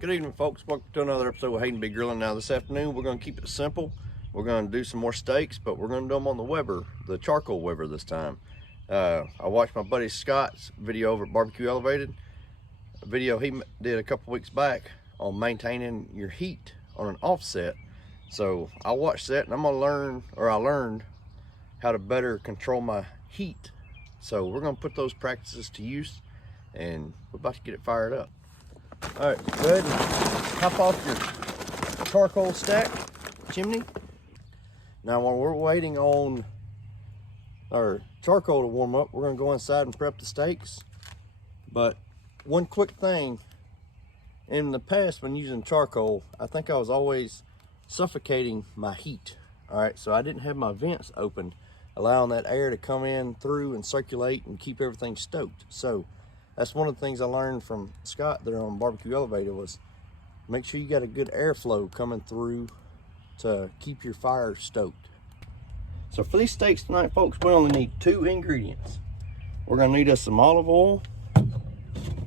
Good evening, folks. Welcome to another episode of Hayden Be Grilling. Now this afternoon we're going to keep it simple. We're going to do some more steaks, but we're going to do them on the Weber, the charcoal Weber this time. I watched my buddy Scott's video over at Barbecue Elevated, a video he did a couple weeks back on maintaining your heat on an offset. So I watched that and I'm going to learn, or I learned how to better control my heat. So we're going to put those practices to use and we're about to get it fired up. All right, go ahead and hop off your charcoal stack chimney. Now while we're waiting on our charcoal to warm up, we're gonna go inside and prep the steaks. But one quick thing, in the past when using charcoal, I think I was always suffocating my heat. All right, so I didn't have my vents open, allowing that air to come in through and circulate and keep everything stoked. So that's one of the things I learned from Scott there on Barbecue Elevator, was make sure you got a good airflow coming through to keep your fire stoked. So for these steaks tonight, folks, we only need 2 ingredients. We're gonna need us some olive oil,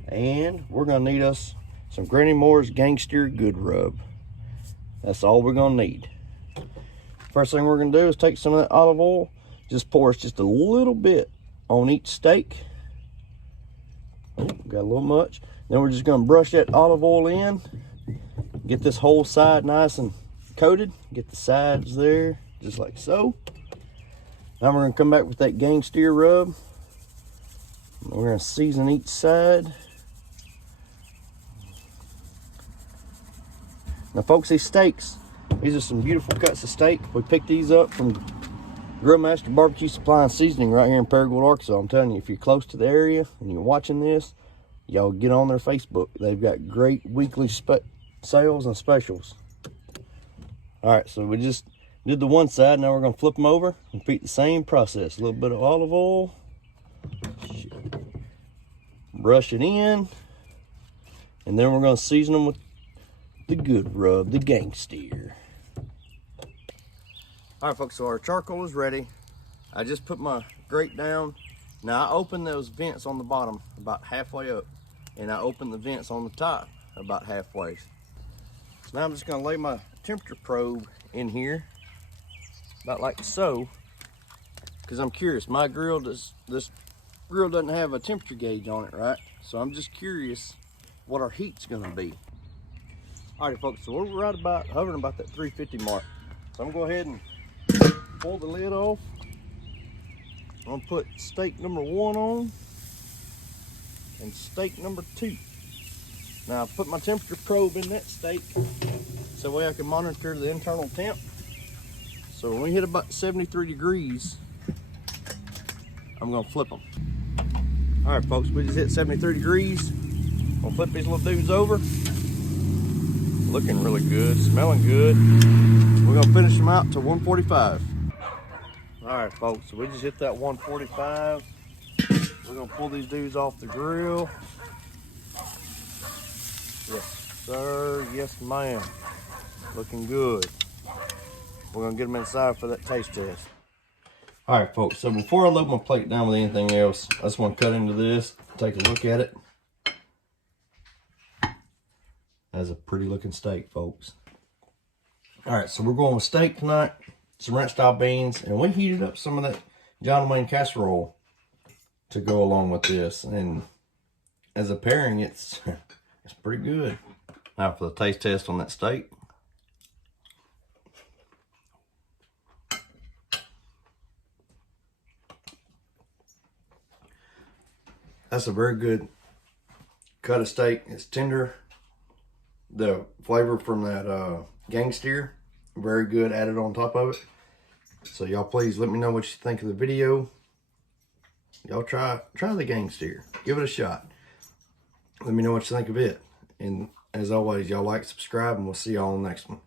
and we're gonna need us some Granny Moore's Gangsteer Good Rub. That's all we're gonna need. First thing we're gonna do is take some of that olive oil, just pour us just a little bit on each steak. Oh, got a little much. Then we're just gonna brush that olive oil in, get this whole side nice and coated, get the sides there just like so. Now we're gonna come back with that Gangsteer rub. We're gonna season each side. Now folks, these steaks, these are some beautiful cuts of steak. We picked these up from Grillmaster Barbecue Supply and Seasoning right here in Paragould, Arkansas. I'm telling you, if you're close to the area and you're watching this, y'all get on their Facebook. They've got great weekly sales and specials. All right, so we just did the one side. Now we're gonna flip them over and repeat the same process. A little bit of olive oil, brush it in, and then we're gonna season them with the good rub, the Gangsteer. All right, folks, so our charcoal is ready. I just put my grate down. Now I opened those vents on the bottom about halfway up, and I opened the vents on the top about halfway. So now I'm just gonna lay my temperature probe in here, about like so, because I'm curious. My grill this grill doesn't have a temperature gauge on it, right? So I'm just curious what our heat's gonna be. All right, folks, so we're right about hovering about that 350 mark. So I'm gonna go ahead and pull the lid off. I'm gonna put steak number 1 on and steak number 2. Now I put my temperature probe in that steak so that way I can monitor the internal temp. So when we hit about 73 degrees, I'm gonna flip them. All right, folks, we just hit 73 degrees. We'll flip these little dudes over. Looking really good, smelling good. We're gonna finish them out to 145. All right, folks, so we just hit that 145. We're gonna pull these dudes off the grill. Yes, sir, yes, ma'am. Looking good. We're gonna get them inside for that taste test. All right, folks, so before I load my plate down with anything else, I just wanna cut into this, take a look at it. That's a pretty looking steak, folks. All right, so we're going with steak tonight, some ranch style beans, and we heated up some of that John Wayne casserole to go along with this. And as a pairing, it's pretty good. Now for the taste test on that steak. That's a very good cut of steak. It's tender. The flavor from that Gangsteer, very good, added on top of it. So y'all please let me know what you think of the video. Y'all try the Gangsteer, give it a shot. Let me know what you think of it. And as always, y'all like, subscribe, and we'll see y'all on the next one.